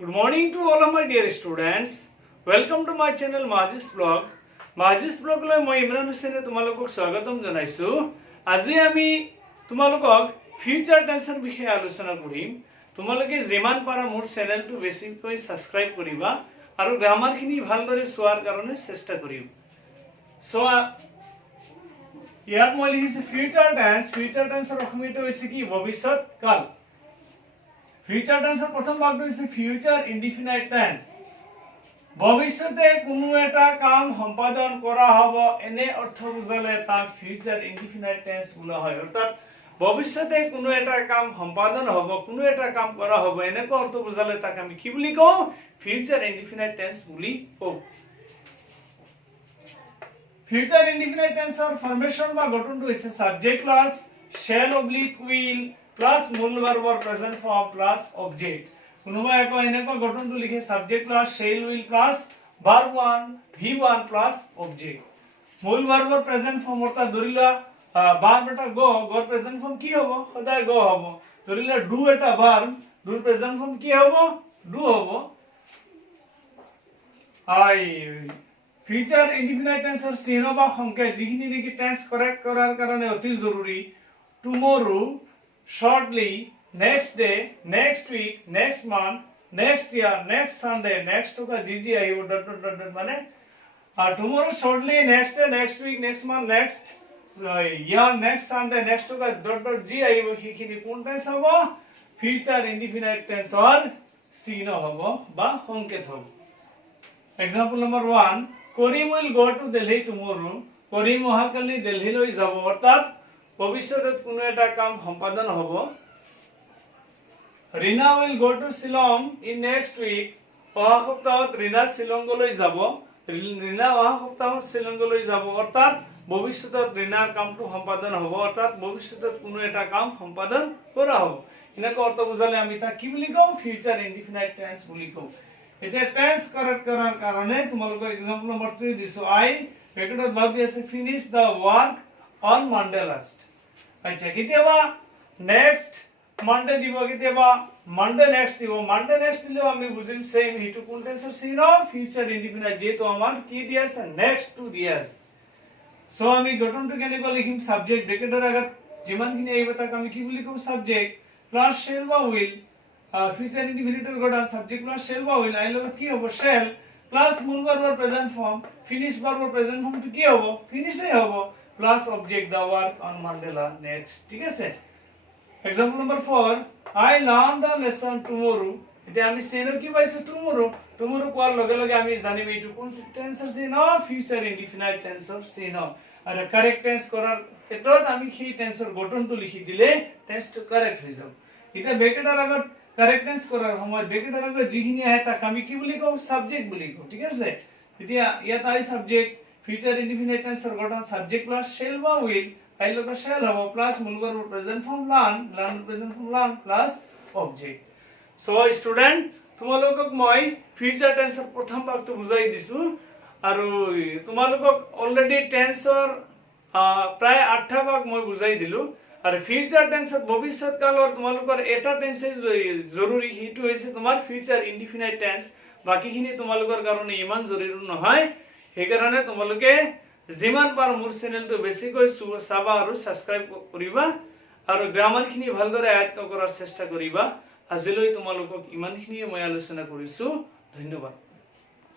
Good morning to all of my dear students. Welcome to my channel Majis Blog. Majis Blog লৈ মই ইমৰান হুছেইনে তোমালোকক স্বাগতম জনাইছো। আজি আমি তোমালোকক ফিউচাৰ টেন্সৰ বিষয়ে আলোচনা কৰিম। তোমালোকে যিমান পাৰা মোৰ চেনেলটো বেছিকৈ সাবস্ক্ৰাইব কৰিবা আৰু গ্ৰামাৰখিনি ভালদৰে চোৱাৰ কাৰণে চেষ্টা কৰিবা। সো ইয়াত মই লিখিছো ফিউচাৰ টেন্স। ফিউচাৰ টেন্সৰ অসমীয়াটো হৈছে কি ভৱিষ্যৎ কাল। ফিউচাৰ টেন্সৰ প্ৰথম ভাগটো হৈছে ফিউচাৰ ইনডিফিনাইট টেন্স। ভৱিষ্যতে কোনো এটা কাম সম্পাদন কৰা হ'ব এনে অৰ্থ বুজালে তাক ফিউচাৰ ইনডিফিনাইট টেন্স বোলা হয়। অৰ্থাৎ ভৱিষ্যতে কোনো এটা কাম সম্পাদন হ'ব, কোনো এটা কাম কৰা হ'ব এনেকুৱা অৰ্থ বুজালে তাক আমি কি বুলি কওঁ? ফিউচাৰ ইনডিফিনাইট টেন্স বুলি কওঁ। ফিউচাৰ ইনডিফিনাইট টেন্সৰ ফৰ্মেশন বা গঠনটো হৈছে subject plus shall oblique will plus মূল ভাৰ্বৰ প্ৰেজেন্ট ফৰ্ম প্লাস অবজেক্ট। কোনোবা এক এনেকুৱা গঠনটো লিখে subject plus shall will plus verb 1 v1 plus object. মূল ভাৰ্বৰ প্ৰেজেন্ট ফৰ্ম অৰ্থাৎ ধৰিলা verb এটা go, go প্ৰেজেন্ট ফৰ্ম কি হ'ব? সদায় go হ'ব। ধৰিলা do এটা verb, do প্ৰেজেন্ট ফৰ্ম কি হ'ব? do হ'ব। ফিউচাৰ ইনডিফিনাইট টেন্সৰ চিহ্ন বা সংকেত যিখিনি নেকি টেন্স কাৰেক্ট কৰাৰ কাৰণে অতি জৰুৰী। টুমৰো, shortly, next day, next week, next month, next year, next Sunday, next to ka gg ahibo dot mane tomorrow, shortly, next day, next week, next month, next year, next Sunday, next to ka dot g ahibo hikhini kon tense hobo? Future indefinite tense or চিহ্ন hobo ba সংকেত hobo। Example number 1, Karim will go to Delhi tomorrow. Karim অহাকালি দিল্লীলৈ যাব। অৰ্থাৎ ভৱিষ্যতত কোনো এটা কাম সম্পাদন হ'ব। Rina will go to Shillong in next week. অহা সপ্তাহত ৰীনা শ্বিলংলৈ যাব। ৰীনা অহা সপ্তাহত শ্বিলংলৈ যাব। অৰ্থাৎ ভৱিষ্যতত ৰীনাৰ কামটো সম্পাদন হ'ব। অৰ্থাৎ ভৱিষ্যতত কোনো এটা কাম সম্পাদন কৰা হ'ব। এনেকুৱা অৰ্থ বুজালে আমি তাক কি বুলি কওঁ? ফিউচাৰ ইনডিফিনাইট টেন্স বুলি কওঁ। এতিয়া টেন্স কাৰেক্ট কৰাৰ কাৰণে তোমালোকক এক্সাম্পল নম্বৰ 3 দিছো। আই ব্ৰেকেটত ভাগ দি আছে finish the work on Monday last. আচ্ছা, কেতিয়াবা নেক্সট মানডে দিব, কেতিয়াবা মানডে নেক্সট দিব। মানডে নেক্সট দিলেও আমি বুজিম সেম হিটু কোন টেন্সৰ চিহ্ন? ফিউচাৰ ইনডিফিনাইট, যেহেতু আমাৰ কি দিয়া আছে? নেক্সট টু দিয়া আছে। সো আমি গঠনটো কেনেকৈ লিখিম? সাবজেক্ট ব্ৰেকেটৰ আগত যিমানখিনি আহিব তাক আমি কি বুলি কম? সাবজেক্ট প্লাস shall বা will। ফিউচাৰ ইনডিফিনিটৰ গঠন সাবজেক্ট প্লাস shall বা will। আই লগত কি হ'ব? shall প্লাস মূল ভাৰ্বৰ প্ৰেজেন্ট ফৰ্ম, ফিনিশ ভাৰ্বৰ প্ৰেজেন্ট ফৰ্মটো কি হ'ব? ফিনিশে হ'ব plus object the work on Monday next. ঠিক আছে। Example number 4, I learn the lesson tomorrow. এতিয়া আমি চিহ্ন কি পাইছো? টুমৰো। টুমৰো কোৱাৰ লগে লগে আমি জানিম এইটো কোন টেন্সৰ চিহ্ন? ফিউচাৰ ইনডিফিনাইট টেন্সৰ চিহ্ন। আৰু কাৰেক্ট টেন্স কৰাৰ ক্ষেত্ৰত আমি সেই টেন্সৰ গঠনটো লিখি দিলে টেন্সটো কাৰেক্ট হৈ যাব। এতিয়া ব্ৰেকেটৰ আগত কাৰেক্ট টেন্স কৰাৰ সময়ত ব্ৰেকেটৰ আগত যিখিনি আহে তাক আমি কি বুলি কওঁ? সাবজেক্ট বুলি কওঁ। ঠিক আছে। এতিয়া ইয়াত আই সাবজেক্ট, ফিউচাৰ ইনডিফিনাইট টেন্সৰ গঠন সাবজেক্ট প্লাস shall বা will। আই লগত shall হ'ব প্লাস মূল ভাৰ্বৰ present form learn, learn present form learn plus object. So student, তোমালোকক মই ফিউচাৰ টেন্সৰ প্ৰথম ভাগটো বুজাই দিছো আৰু তোমালোকক অলৰেডি টেন্সৰ প্ৰায় 8টা ভাগ মই বুজাই দিলো। আৰু ফিউচাৰ টেন্সত ভৱিষ্যৎ কালৰ তোমালোকৰ এটা টেন্সে জৰুৰী, সেইটো হৈছে তোমাৰ ফিউচাৰ ইনডিফিনাইট টেন্স। বাকিখিনি তোমালোকৰ কাৰণে ইমান জৰুৰী নহয়। সেইকাৰণে তোমালোকে যিমান পাৰ মোৰ চেনেলটো বেছিকৈ চাবা আৰু সাবস্ক্ৰাইব কৰিবা আৰু গ্ৰামাৰখিনি ভালদৰে আয়ত্ত কৰাৰ চেষ্টা কৰিবা। আজিলৈ তোমালোকক ইমানখিনিয়ে মই আলোচনা কৰিছো। ধন্যবাদ।